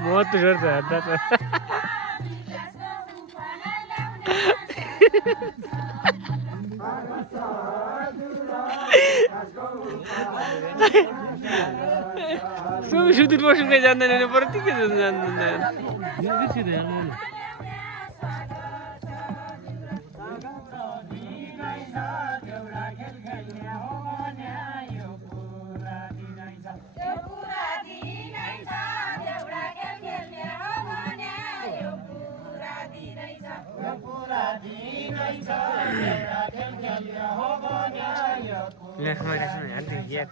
बहुत जोर से हंसता था। Suami sudah masuk ke jantan ini berarti kita jantan. Ya di sini ya. Lah kemana sana nanti lihat.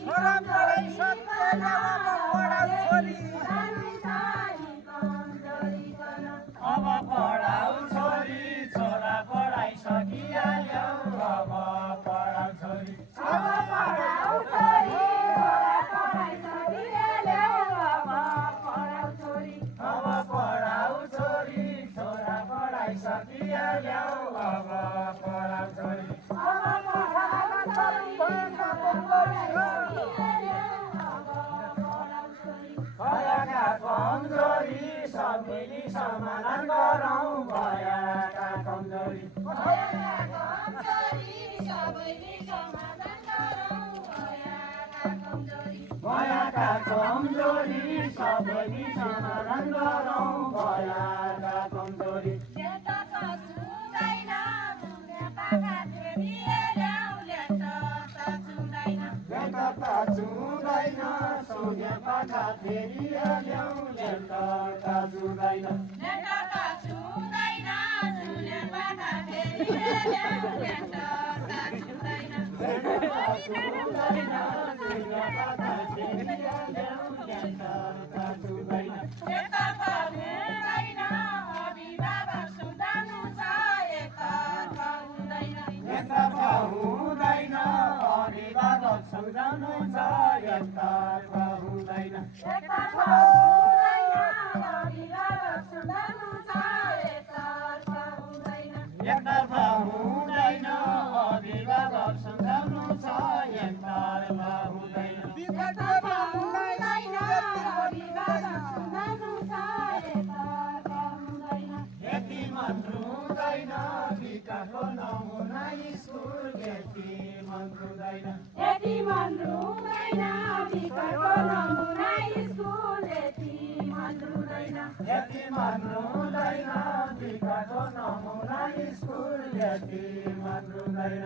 छोरा पढाइ सकिएन अब पढाउ छोरी अब पढाउ छोरी छोरा पढाइ सकिहाल्यो अब पढाउ छोरी अब पढाउ छोरी छोरा पढाइ सकिहाल्यो अब पढाउ छोरी अब पढाउ छोरी छोरा पढाइ सकिहाल्यो अब पढाउ छोरी भएका कमजोरी सब मिली समाधान गरौँ भएका कमजोरी भएका कमजोरी सब मिली समाधान गरौँ भएका कमजोरी छुँदैन सुने पाखा फेरि ल्याउ लेन्टरका छुँदैन लेन्टरका छुँदैन सुने पाखा फेरि ल्याउ लेन्टरका छुँदैन लेन्टरका छुँदैन सुने पाखा फेरि ल्याउ लेन्टरका छुँदैन एकतर्फा हुँदैन अभिभावक सुधार्नु छ एकतर्फा हुँदैन एकतर्फा हुँदैन अभिभावक सुधार्नु छ एकतर्फा हुँदैन एकतर्फा हुँदैन अभिभावक सुधार्नु छ एकतर्फा हुँदैन एकतर्फा हुँदैन अभिभावक सुधार्नु छ एकतर्फा हुँदैन एकतर्फा हुँदैन अभिभावक सुधार्नु छ एकतर्फा हुँदैन यति मन रुँदैन विकासको नमुना स्कुल यति मन रुँदैन यति मन रुँदैन विकासको नमुना स्कुल यति मन रुँदैन यति मन रुँदैन विकासको नमुना स्कुल यति मन रुँदैन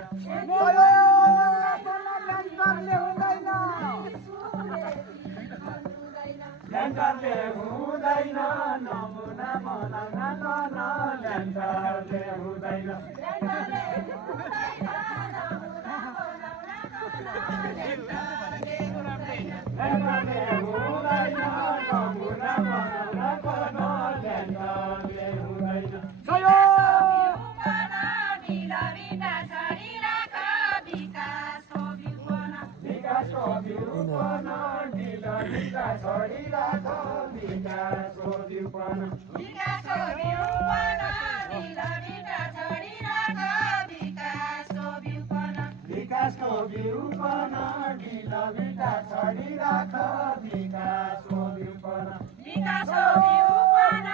ल्यान्टरले हुँदैन नमुना बनाउन ल्यान्टरले हुँदैन विकासको बिउपन ढिलभिटा छडिराख विकासको बिउपन विकासको बिउपन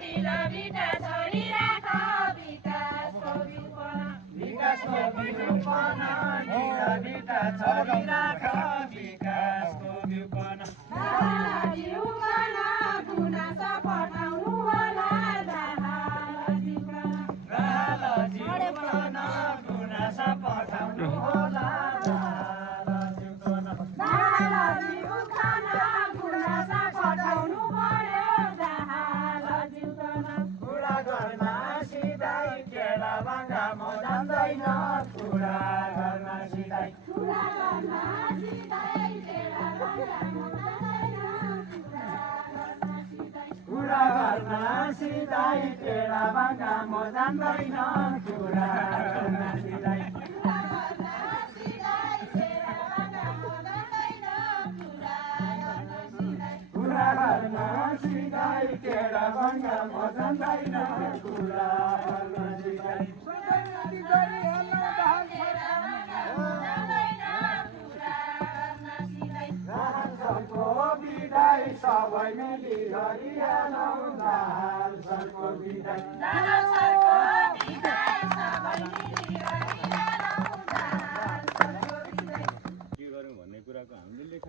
ढिलभिटा छडिराख विकासको बिउपन विकासको बिउपन ढिलभिटा छडिराख विकासको बिउपन बिउपन गुनासो पठाउनु होला राहल जिउपन गुनासो पठाउनु होला सिधाई टेढा बाङ्गा म जान्दैन कुरा गर्न सिधाई कुरा गर्न सिधाई टेढा बाङ्गा म जान्दैन कुरा गर्न सिधाई विदाई सबै मिली हरियालौ दाहाल सनको विदाई